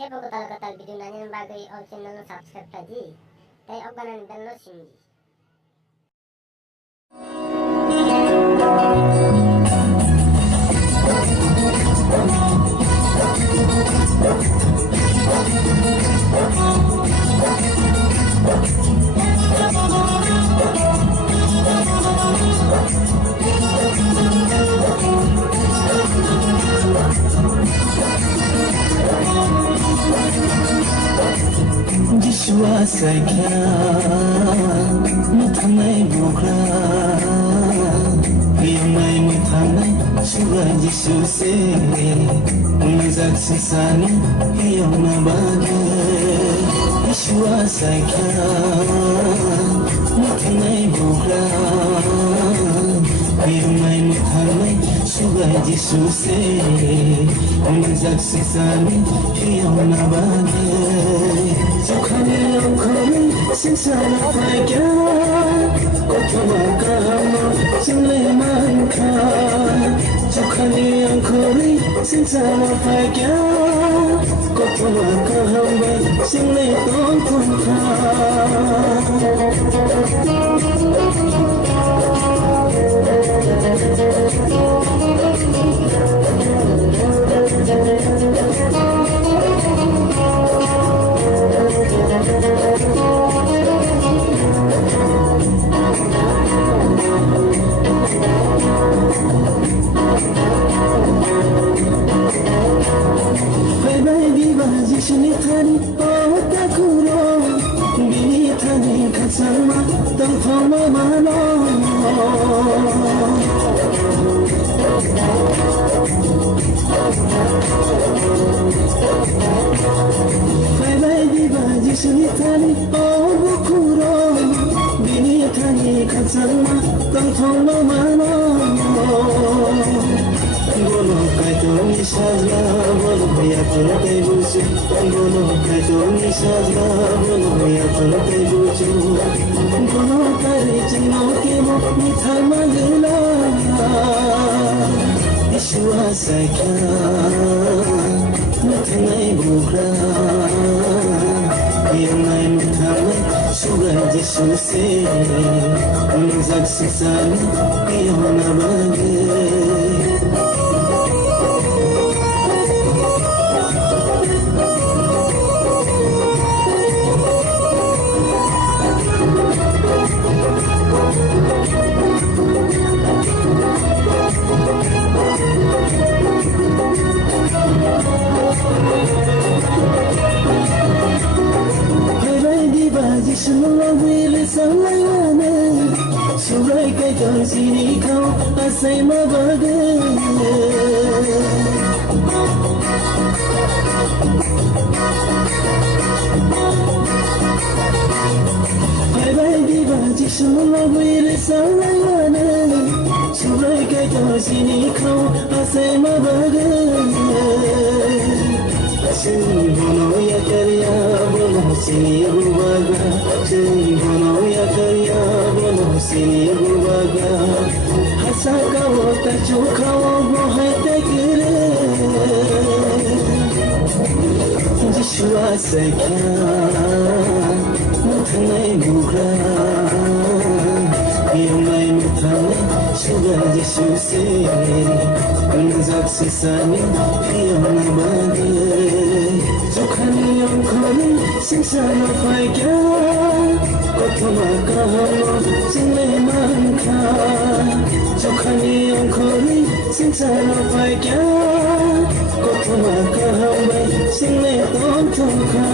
Tiap ko tal video na niyan bagay all channel ng subscribe tadi. Tayo og banan download sindi. Jishwasakya muthamai bukra yamai muthamai suga jisuse unazak sisani yamna bage Jishwasakya muthamai bukra yamai muthamai suga jisuse unazak sisani yamna bage Sinsana fagya Kotama kahama Sinleman ka Chokani angkori Sinsana fagya Kotama kahama Sinle tontun ka Sinithani otakuro binithani kasama tamfama mano Bye dibaji sinithani otakuro binithani kasama tamfama mano Gono kaito nisazla gono ya tolo kai busu Gono kaito nisazla gono ya tolo kai busu Gono kare chino kemo mithai magla Vishwasakya muthamai bukra Yamai muthamai suga jisuse Unazak sisani yamna bage Semua bila salayane Surai kaitan sini kau asai mabagai Bye dibaji semua bila salayane Surai kaitan sini kau asai mabagai Sini bono ya karya bono sini rubaga Sini bono ya karya bono sini rubaga Hasaka wata chuka wo hai tekre Jishwasakya muthamai bukra Yamai muthamai suga jisuse Unazak sisani yamna bage Chokani angkori sinsana fagya Kotama kahama sinleman ka Chokani angkori sinsana fagya Kotama kahama sinle tontun ka